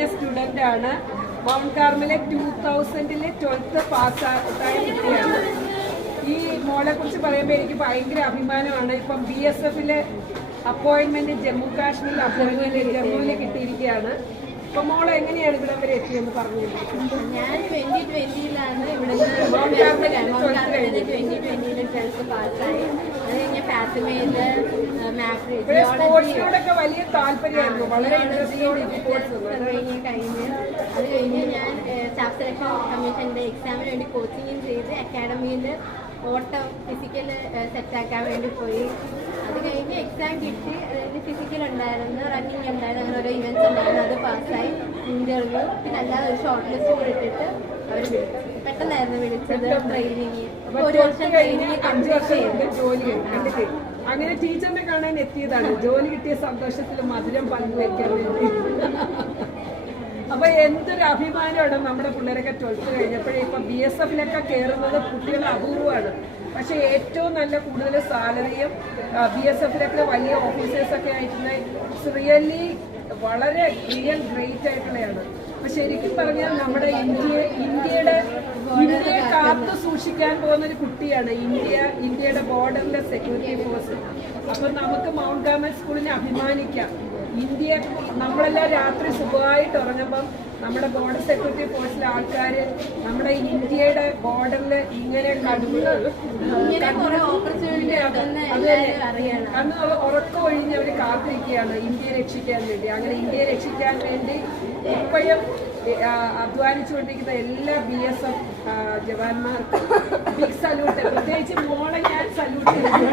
എൻ്റെ സ്റ്റുഡൻ്റ് ആണ്. Mount കാർമലെ 2000-ലെ 12th പാസ്സായ കുട്ടിയാണ്. ഈ മോളെ കുറിച്ച് പറയുമ്പോൾ എനിക്ക് ഭയങ്കര അഭിമാനമാണ്. ഇപ്പം BSF-ലെ അപ്പോയിൻമെന്റ് ജമ്മു കാശ്മീരിൽ അപ്പോയിൻമെന്റ് ജമ്മുവിൽ കിട്ടിയിരിക്കുകയാണ്. അപ്പൊ മോളെ എങ്ങനെയാണ് ഇവിടെ വരെ എത്തിയെന്ന് പറഞ്ഞു? ഞാൻ 2020-ലാണ് ഇവിടുന്ന് 2020-ൽ 12th പാസ്സായി. അത് കഴിഞ്ഞ് ഫാത്തിമയില് സ്പോർട്സിനോടൊക്കെ വലിയ താല്പര്യമായിരുന്നു, വളരെ കഴിഞ്ഞ് അത് കഴിഞ്ഞ് ഞാൻ സ്റ്റാഫ് സെലക്ഷൻ കമ്മീഷന്റെ എക്സാമിന് വേണ്ടി കോച്ചിങ്ങും ചെയ്ത് അക്കാഡമിയിൽ ഓട്ടം ഫിസിക്കൽ സെറ്റാക്കാൻ വേണ്ടി പോയി. അത് കഴിഞ്ഞ് എക്സാം കിട്ടി. അതിന് ഫിസിക്കൽ ഉണ്ടായിരുന്നു, റണ്ണിങ് ഉണ്ടായിരുന്നു, അങ്ങനെ ഓരോ ഇവൻറ്റ്സ് ഉണ്ടായിരുന്നു. അത് പാസ്സായി. ഇന്റർവ്യൂ പിന്നെ അല്ലാതെ ഒരു ഷോർട്ട് ലിസ്റ്റ് കൂടെ ഇട്ടിട്ട് അവർ പെട്ടെന്നായിരുന്നു വിളിച്ചത്. ട്രെയിനിങ് 1 വർഷം ട്രെയിനിങ് 5 വർഷം ജോലി കണ്ടിട്ട് അങ്ങനെ ടീച്ചറിനെ കാണാൻ എത്തിയതാണ്. ജോലി കിട്ടിയ സന്തോഷത്തിൽ മധുരം പങ്കുവയ്ക്കാൻ വേണ്ടി. അപ്പൊ എന്തൊരു അഭിമാനമാണ് നമ്മുടെ പിള്ളേരൊക്കെ 12th കഴിഞ്ഞപ്പോഴേ. ഇപ്പൊ BSF-ലൊക്കെ കയറുന്നത് കുട്ടികൾ അപൂർവമാണ്. പക്ഷെ ഏറ്റവും നല്ല കൂടുതൽ സാലറിയും BSF-ലൊക്കെ വലിയ ഓഫീസേഴ്സൊക്കെ ആയിട്ടുള്ള റിയലി വളരെ ഗ്രേറ്റ് ആയിട്ടുള്ളതാണ്. അപ്പൊ ശരിക്കും പറഞ്ഞാൽ നമ്മുടെ ഇന്ത്യയെ കാത്തു സൂക്ഷിക്കാൻ പോകുന്ന ഒരു കുട്ടിയാണ് ഇന്ത്യയുടെ ബോർഡറിലെ സെക്യൂരിറ്റി ഫോഴ്സ്. അപ്പൊ നമുക്ക് മൗണ്ട് കാർമൽ സ്കൂളിനെ അഭിമാനിക്കാം. നമ്മളെല്ലാം രാത്രി സുഖമായിട്ട് ഉറങ്ങുമ്പം നമ്മുടെ ബോർഡർ സെക്യൂരിറ്റി ഫോഴ്സിലെ ആൾക്കാർ നമ്മുടെ ഇന്ത്യയുടെ ബോർഡറിൽ ഇങ്ങനെ അന്ന് ഉറക്കം ഒഴിഞ്ഞ് അവർ കാത്തിരിക്കുകയാണ് ഇന്ത്യയെ രക്ഷിക്കാൻ വേണ്ടി. അങ്ങനെ ഇന്ത്യയെ രക്ഷിക്കാൻ വേണ്ടി ഇപ്പോഴും അധ്വാനിച്ചുകൊണ്ടിരിക്കുന്ന എല്ലാ BSF ജവാന്മാർക്കും ബിഗ് സല്യൂട്ട്. പ്രത്യേകിച്ച് മോളെ ഞാൻ സല്യൂട്ട് ചെയ്യുന്നു.